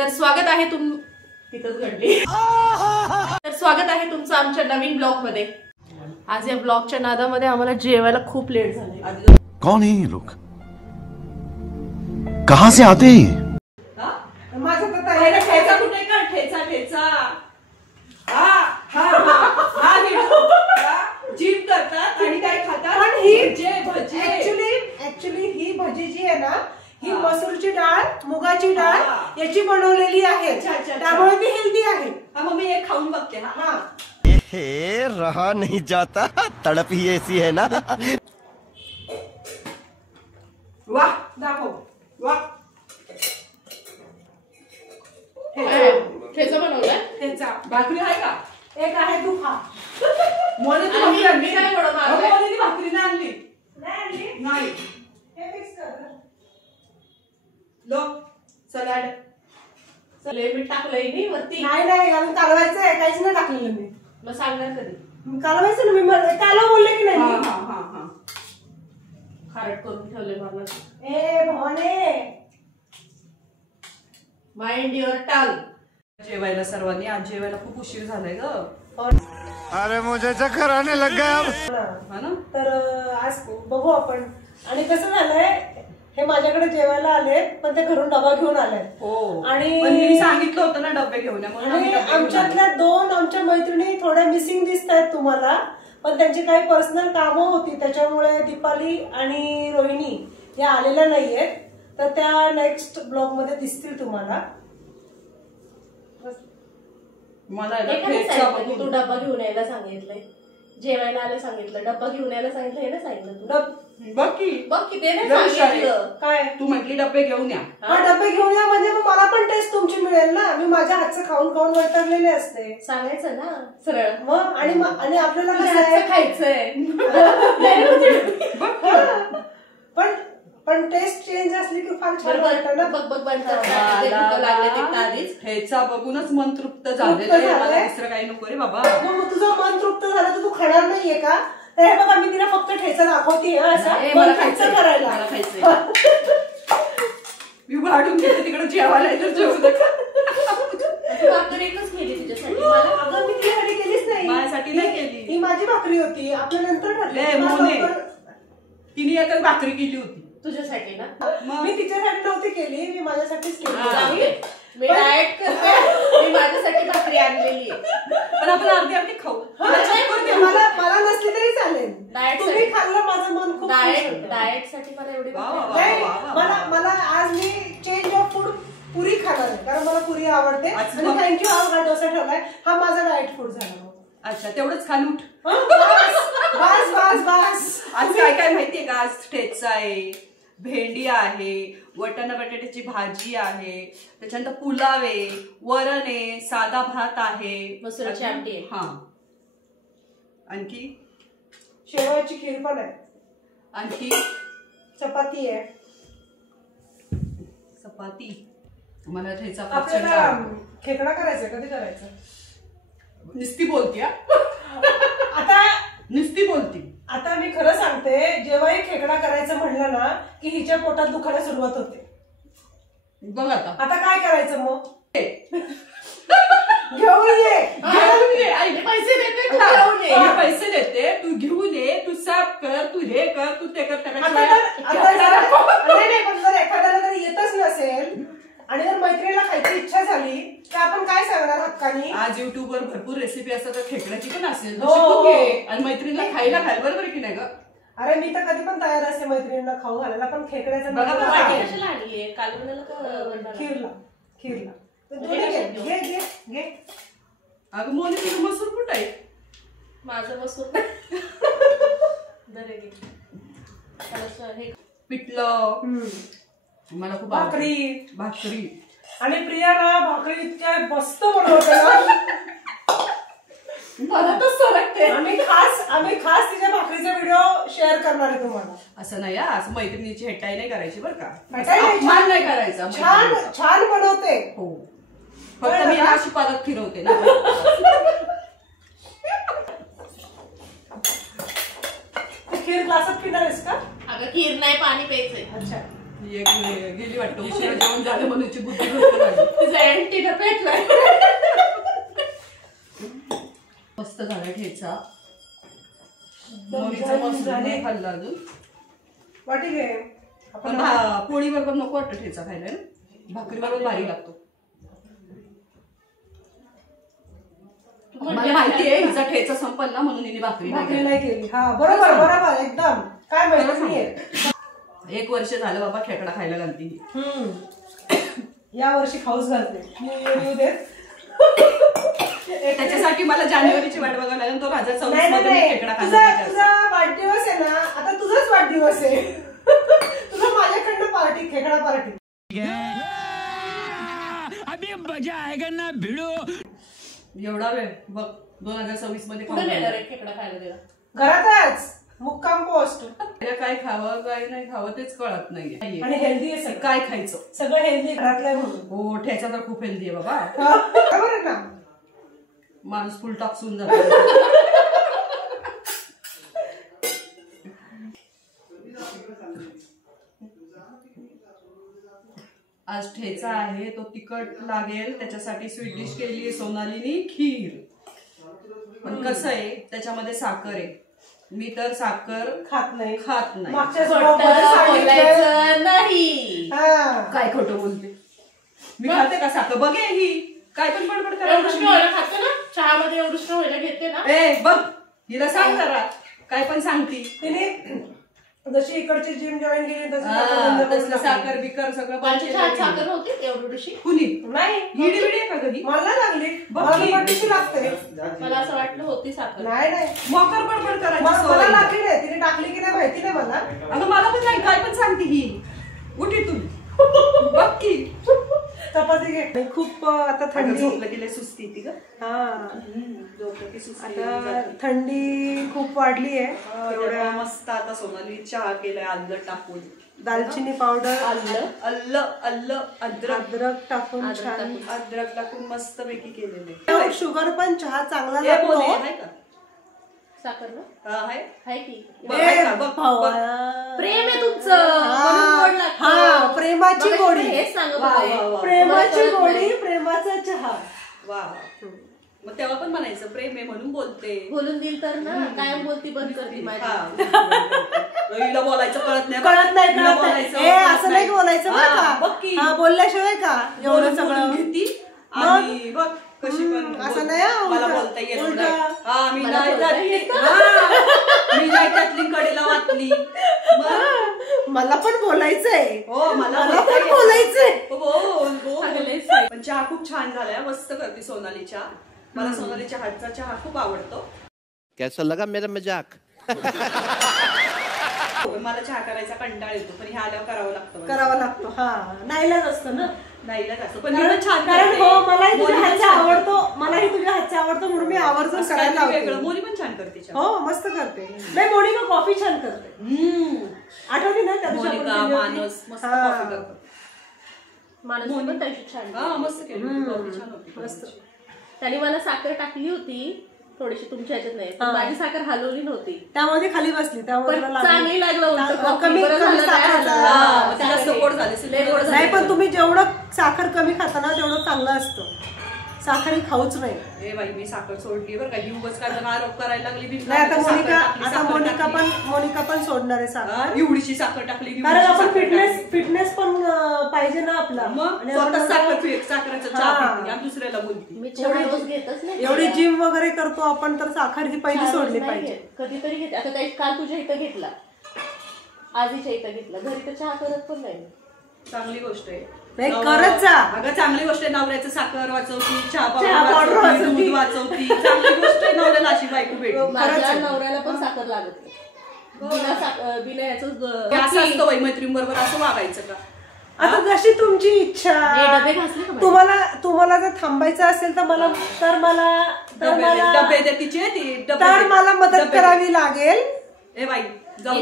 तर स्वागत आहे तिथंच घडली तर स्वागत आहे तुमचं आमच्या नवीन ब्लॉग मध्ये। आज या ब्लॉगच्या नादामध्ये आम्हाला जेवायला खूप लेट झाले। कौन है ये लोग, कहां से आते हैं? माझं तर तयारी ठेचा कुठे का ठेचा ठेचा हा हा हा जिम करतात आणि काय खातात पण ही भजी ऍक्च्युली ही भजी जी आहे ना ही मसूरची डाळ मुगाची डाळ याची बनवलेली आहे, त्यामुळे ती हेल्दी आहे। हा मग मी एक खाऊन बघते। हा हे रहा नहीं जाता, तड़प ही ऐसी है ना। वाह दाखव वाह ठेचा बनवलाय। ठेचा भाकरी आहे का? एक आहे तू खा। मोने ती भाकरी आणली काय बनवणार? मोने ती भाकरी नाही आणली। नाही हे मिक्स कर लो सलाड चले मीठ टाकलंय नी वरती। नाही अजून कालवायचं आहे, काहीच नाही टाकलेलं मी। मग सांगणार कधी? कालवायचं ना, मी कालव बोलले की नाही? हा खारट करून ठेवले मला। ए भवाने माइंड युअर टंग। जेवायला सर्वांनी, आज जेवायला खूप उशीर झालाय ग। अरे मुझे चक्कर आने लग गया अब। हा ना, तर आज बघू आपण। आणि कसं झालंय, हे माझ्याकडे जेवायला आले पण ते घरून डबा घेऊन आले। हो आणि मी सांगितलं होतं ना डबे घेऊन या म्हणून। आणि आमच्यातल्या दोन आमच्या मैत्रिणी थोड्या मिसिंग दिसत आहेत तुम्हाला, पण त्यांची काही पर्सनल कामं होती त्याच्यामुळे दीपाली आणि रोहिणी या आलेल्या नाहीयेत, तर त्या नेक्स्ट ब्लॉग मध्ये दिसतील तुम्हाला। मला तू डब्बा घेऊन यायला सांगितलंय, जेवायला आलं सांगितलं, डब्बा घेऊन यायला सांगितलं, हे ना सांगितलं तू? बघ की ते नाही सांगितलं काय तू म्हटली डबे घेऊन या। हा डबे घेऊन या म्हणजे मग मला पण टेस्ट तुमची मिळेल ना। मी माझ्या हातचं खाऊन खाऊन वैतागलेले असते, सांगायचं ना सरळ। मग आणि आपल्याला कसं आहे खायचंय पण टेस्ट चेंज असली की फार छान वाटतं ना। ह्याचा बघूनच मन तृप्त झालेलं, दुसरं काही नको रे बाबा। मग तुझं मन तृप्त झालं तर तू खाणार नाहीये का? तर हे बघा मी तिला फक्त ठेचा दाखवते असं मला खायचं करायला। मी वाढून घेते तिकडे जेवायला तर जेवू नका। भाकर एकच केली तुझ्यासाठी, मला अगं मी तिच्यासाठी केलीच नाही, माझ्यासाठी नाही केली। ही माझी भाकरी होती, आपल्या नंतर तिने एकच भाकरी केली होती तुझ्यासाठी ना। मी तिच्यासाठी नव्हती केली, मी माझ्यासाठीच केली। मी डाएट करते, मी माझ्यासाठी भाकरी आणलेली आहे, पण आपण अर्धी खाऊ। मला नसली तरी चालेल, तुम्ही खाल्लं माझं मन खूप डाएट साठी मला एवढी मला आज मी चेंज ऑफ फूड पुरी खाणार आहे, कारण मला पुरी आवडते। आणि थँक्यू, हा डोसा ठेवलाय, हा माझा डाएट फूड झाला। अच्छा तेवढंच खान उठ। बस आज काय काय माहितीये का? आज ठेचा आहे, भेंडी आहे, वटाणा बटाट्याची भाजी आहे, त्याच्यानंतर पुलाव आहे, वरण आहे, साधा भात आहे, मसूरची आमटी आहे। हा आणखी शेवयाची खीर पण आहे, आणखी चपाती आहे। चपाती मला ठेचा आपल्याला खेकडा करायचा, कधी करायचा? नुसती बोलती आता नुसती बोलती। आता मी खरं सांगते, जेव्हाही खेकडा करायचं म्हणलं ना की हिच्या पोटात दुखायला सुरुवात होते। बघ आता काय करायचं मग? घेऊन ये आई पैसे देते, पैसे देते, तू घेऊन ये, तू साफ कर, तू हे कर, तू ते कर। जर एखाद्याला जर येतच नसेल आणि जर मैत्रिणीला खायची इच्छा झाली तर आपण काय सांगणार हक्कानी? आज युट्यूब वर भरपूर रेसिपी असतात, खेकड्याची पण असेल आणि मैत्रिणीला खायला बरोबर की नाही ग? अरे मी तर कधी पण तयार असते मैत्रिणीला खाऊ घालायला, पण खेकड्याचं कशाला आणलीये? खीरला घे। अगं मोनी तुझं मसूर कुठं आहे? माझं मसूर पिठलं, मला खूप भाकरी आणि प्रिया ना भाकरी इतक्या मस्त बनवते ना, मलाच सरकते। आम्ही खास तिच्या भाकरीचा व्हिडिओ शेअर करणार आहे तुम्हाला। असं नाही, असं मैत्रिणीची हेटाई नाही करायची बरं का, अपमान नाही करायचा। छान बनवते हो, फक्त मी अशी पालक फिरवते ना। खीर ग्लासात पिणार आहेस का? अगं खीर नाही, पाणी प्यायचंय। अच्छा गेली वाटतं उशिरा जेवण झालं म्हणून बुद्धी भ्रष्ट झाली. तुझा अँटीना पेटलाय. मस्त झाला ठेचा. मोरीचा मस्त नाही खाल्ला अजून. वाटी घे. पण पोळी बरोबर नको वाटतं ठेचा खायला ना. भाकरी बरोबर भारी लागतो. मला माहितीये हिचा ठेचा संपल ना म्हणून हिने भाकरी नाही केली. हा बरोबर बरोबर एकदम. काय माहिती 1 वर्ष झालं बाबा खेकडा खायला घालती. या वर्षी खाऊच घालते. येऊ देत. त्याच्यासाठी मला जानेवारीची वाट बघावं लागेल. तो 2024 मध्ये मी खेकडा तुझा खायला. वाढदिवस आहे ना आता तुझाच वाढदिवस आहे. तुला माझ्याकडनं पार्टी खेकडा पार्टी. एवढा वेळ बघ 2026 मध्ये कुठे नेणार आहे खेकडा खायला देवा? घरातच मुक्काम पोस्ट. काय खावं काय नाही खावं तेच कळत नाहीये. आणि हेल्दी आहे काय खायचं सगळं हेल्दी घरातलं म्हणून. हो ठेचा तर खूप हेल्दी आहे बाबा. बरोबर आहे ना. माणूस फुल टाकसून जातो. आज ठेचा आहे तो तिखट लागेल त्याच्यासाठी स्वीट डिश केली आहे सोनालीनी खीर. पण कसं आहे त्याच्यामध्ये साखर आहे. मी तर साखर खात नाही. मागच्या बोलायचं नाही. काय खोटं बोलते मी. खाते का साखर बघे ही काय पण बडबड एवढं करायला. खातो ना चहामध्ये एवढं व्हायला घेते ना. ए बघ हिला सांग जरा काय पण सांगती. तिने जशी इकडची जिम जॉईन केली तसं साखर बिकर सगळं साखर होती एवढीशी. कुणी नाही. हिडी बिडी का कधी मला लागली. मला कशी लागते. मला असं वाटलं होती साखर. नाही मोकर बडबड करायची मला लागली नाही. तिने टाकली की नाही माहिती नाही मला. अगं मला पण नाही काय पण सांगते ही. उठी तुम्ही बघ की चपाती घे. खूप आता थंडी झोपलं गेले सुस्ती ती ग. झोपलं की सुस्ती. आता थंडी खूप वाढली आहे. एवढ्या मस्त आता सोनाली चहा केलाय आलं टाकून. दालचिनी पावडर अल्लं अद्रक टाकून छान अद्रक टाकून मस्त पैकी केलेले. शुगर पण चहा चांगला आहे लागतो. का साखर ना आहे की प्रेम आहे तुमचं. प्रेमाची गोडी. हेच सांगत होते. प्रेमाची गोडी प्रेमाचा चहा. वा मग तेव्हा पण म्हणायचं प्रेम आहे म्हणून बोलते. बोलून दिल तर ना कायम बोलती बंद करते माझी. हिला बोलायचं कळत नाही. असं नाही बोलायचं बोलल्याशिवाय का एवढं सगळं घेती आणि बघ कशी पण असं नाही मला बोलता येत नाही. मी नाही त्यातली कडेला वाचली. मला पण बोलायचंय. हो मला पण बोलायचंय. पण चहा खूप छान झालाय. मस्त करते सोनाली चहा. मला सोनालीच्या हातचा चहा खूप आवडतो. कैसा लगा मेरा मजाक? मला चहा करायचा कंटाळ येतो पण हे आल्यावर करावं लागतो. नाईलाज असतं ना. नाईलाज असतो पण छान. कारण हो मलाही तुझ्या हातचा आवडतो. मलाही तुझ्या हातचा आवडतो म्हणून मी आवर्जून करायला वेगळं. मोनी पण छान करते. हो मस्त करते. नाही मोनिका कॉफी छान करते. आठवली ना त्या मानस मस्त कॉफी करतो. मानस पण तशी छान. मस्त केली कॉफी छान होती. मस्त. त्याने मला साखर टाकली होती थोडीशी तुमच्या ह्याच्यात नाही. माझी साखर हलवली नव्हती त्यामध्ये खाली बसली. त्यामुळे चांगली लागलं. नाही पण तुम्ही जेवढं साखर कमी खाता ना तेवढं चांगलं असतं. साखर ही खाऊच नाही. ए बाई मी साखर सोडली बरं का. युवच काय आरोप करायला लागली. नाही आता मोनिका पण सोडणार आहे साखर. एवढीशी साखर टाकली कारण आपण फिटनेस पण पाहिजे ना आपला. मग स्वतः साखराचा चहा पिते आणि दुसऱ्याला बोलते. मी चहा रोज घेतच नाही. एवढी जिम वगैरे करतो आपण तर साखर ही पहिली सोडली पाहिजे. कधीतरी घेते. आता काही काल तुझ्या इथं घेतला आजीच्या इथं घेतला. घरी तर चहा करत पण नाही. चांगली गोष्ट आहे. नाही करत जा. अगं चांगली गोष्ट आहे. नवऱ्याचं साखर वाचवती चहा पावडर वाचवती दूध वाचवती. चांगली गोष्ट आहे नवऱ्याला अशी बायको भेटली. माझ्या नवऱ्याला पण साखर लागत नाही. बिना याच असं असतं बाई मैत्रीणबरोबर असं वागायचं का. आता जशी तुमची इच्छा. डबे घासले का तुम्हाला जर थांबायचं असेल तर मला डबे दे तिचे तर मला मदत करावी लागेल. ए बाई जाऊ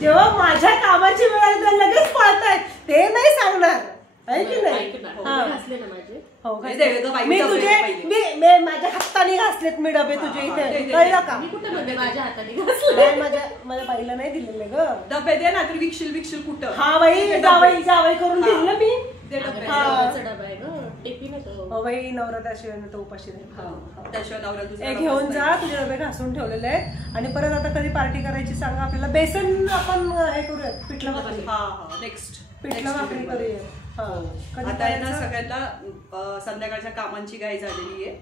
जेव्हा माझ्या कामाची वेळ लगेच पळतायत ते नाही सांगणार आहे की नाही. घासले ना माझे हो काय? बाई मी डबे तुझे पहिले. मी माझ्या हाताने घासलेत मी डबे तुझे इथे, कळलं का? मी कुठे म्हणते माझ्या हाताने घासलं? नाही, माझ्या बाईला नाही दिलेले ग. डबे दे ना, तर विकशील कुठं. हा बाई, जावई करून दिलं मी. दे डबे. नवऱ्याचा डबा आहे ना, टिफिन आहे तो. हो बाई, नवरा त्याशिवाय तो उपाशी नाही. त्याशिवाय नवरा दुसरा हे घेऊन जा, तुझे डबे घासून ठेवलेले आहेत. आणि परत आता कधी पार्टी करायची सांगा आपल्याला. बेसन आपण हे करूयात, पिठलं भाकरी. हा नेक्स्ट पिठलं भाकरी करूया. हा, कधी आता आहे ना करायचं? सगळ्यांना संध्याकाळच्या कामांची घाई झालेली आहे.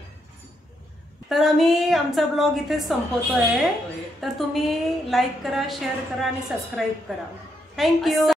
तर आम्ही आमचा ब्लॉग इथेच संपवतोय. तर तुम्ही लाईक करा, शेअर करा आणि सबस्क्राईब करा. थँक्यू.